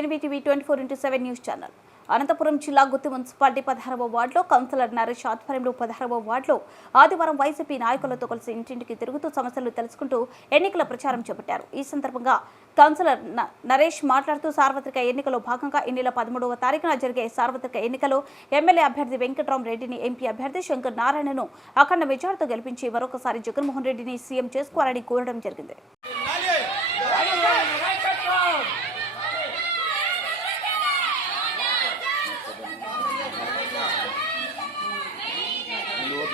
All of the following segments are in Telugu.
NVTV twenty four into seven news channel. Anantapuram జిల్లా గుత్తి మున్సిపాలిటీ పదహారవ వార్డులో కౌన్సిలర్ నరేష్ ఆధ్వర్యంలో పదహారవ వార్డులో ఆదివారం వైసీపీ నాయకులతో కలిసి ఇంటింటికి తిరుగుతూ సమస్యలు తెలుసుకుంటూ ఎన్నికల ప్రచారం చేపట్టారు. ఈ సందర్భంగా కౌన్సిలర్ నరేష్ మాట్లాడుతూ సార్వత్రిక ఎన్నికలో భాగంగా ఈ నెల పదమూడవ తారీఖున జరిగే సార్వత్రిక ఎన్నికలో ఎమ్మెల్యే అభ్యర్థి వెంకట్రామరెడ్డిని ఎంపీ అభ్యర్థి శంకర్ నారాయణను అఖండ మెజార్టీతో గెలిపించి మరొకసారి జగన్మోహన్ రెడ్డిని సీఎం చేసుకోవాలని కోరడం జరిగింది.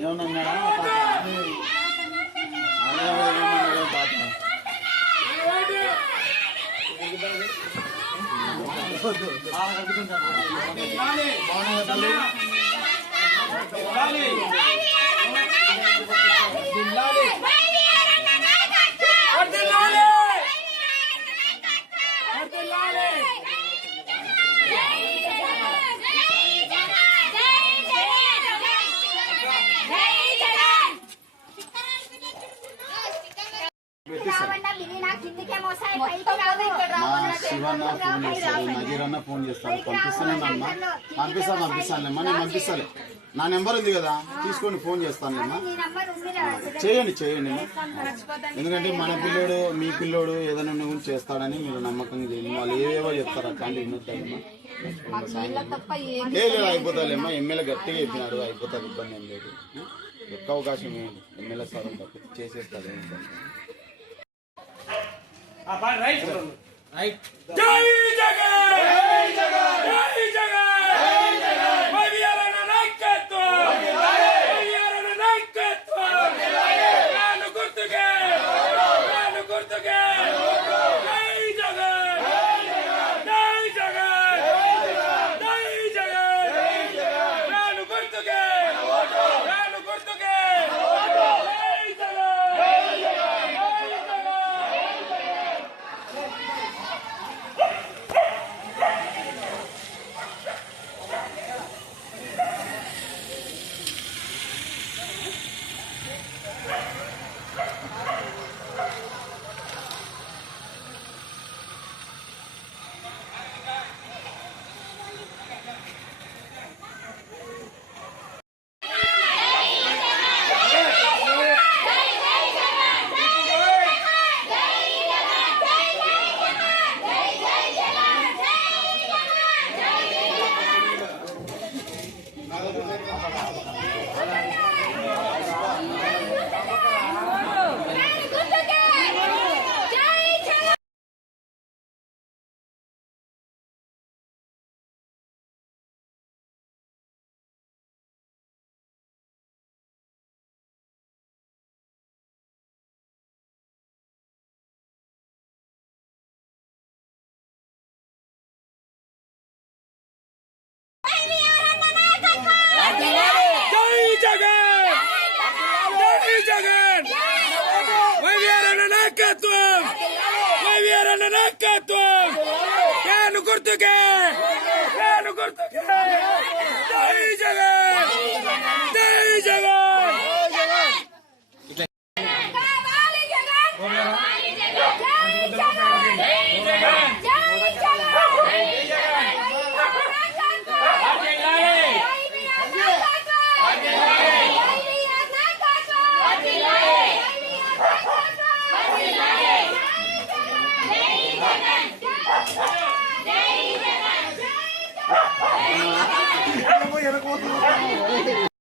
ఏమన్నా ఉన్నాడా ఆయన ఏమన్నాడు తాత మా శివన్న ఫోన్ చేస్తాడు ఫోన్ చేస్తాడు. అమ్మా పంపిస్తానులేమ్మా నేను పంపిస్తాను. నా నెంబర్ ఉంది కదా తీసుకొని ఫోన్ చేస్తానులేమ్మా చేయండి చేయండి. ఎందుకంటే మన పిల్లోడు మీ పిల్లోడు ఏదైనా నువ్వు చేస్తాడని మీరు నమ్మకంగా చేయండి. వాళ్ళు ఏవేవో చెప్తారు అట్లాంటి వినొద్దమ్మా ఏ లేదు అయిపోతాలేమ్మా ఎమ్మెల్యే గట్టిగా చెప్పినాడు అయిపోతుంది ఇబ్బంది ఏం లేదు. ఒక్క అవకాశం ఎమ్మెల్యే సార్ తప్పు చేసేస్తాడు జగన్ జై జగన్! జై జగన్ వైవిఆర్ఎన్ నాయకత్వం వైవిఆర్ఎన్ నాయకత్వం నాను గుర్తుకే నాను గుర్తుకే జై జగన్ జై జగన్ జై జగన్ నాను గుర్తుకే నాను గుర్తుకే జై జగన్ జై జగన్ జై జగన్ జై జగన్ వైవిఆర్ఎన్ నాయకత్వం వైవిఆర్ఎన్ నాయకత్వం నేను గుర్తుకే నేను గుర్తుకే జై జగన్